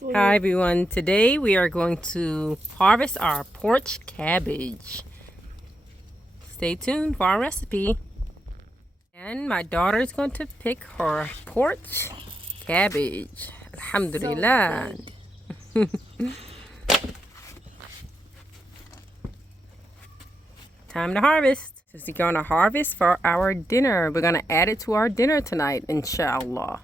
Hi everyone, today we are going to harvest our porch cabbage. Stay tuned for our recipe. And my daughter is going to pick her porch cabbage. Alhamdulillah. Time to harvest. This is going to harvest for our dinner. We're going to add it to our dinner tonight, inshallah.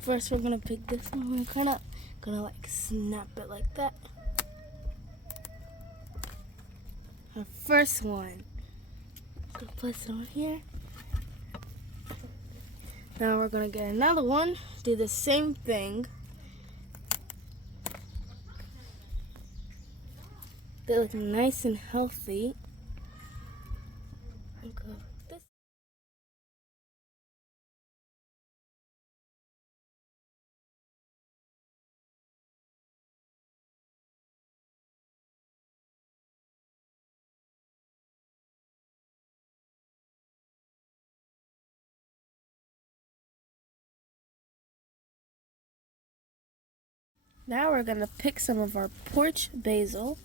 First, we're gonna pick this one. We're gonna like snap it like that. Our first one. Gonna place it over here. Now we're gonna get another one. Do the same thing. They look nice and healthy. Okay. This. Now we're gonna pick some of our porch basil.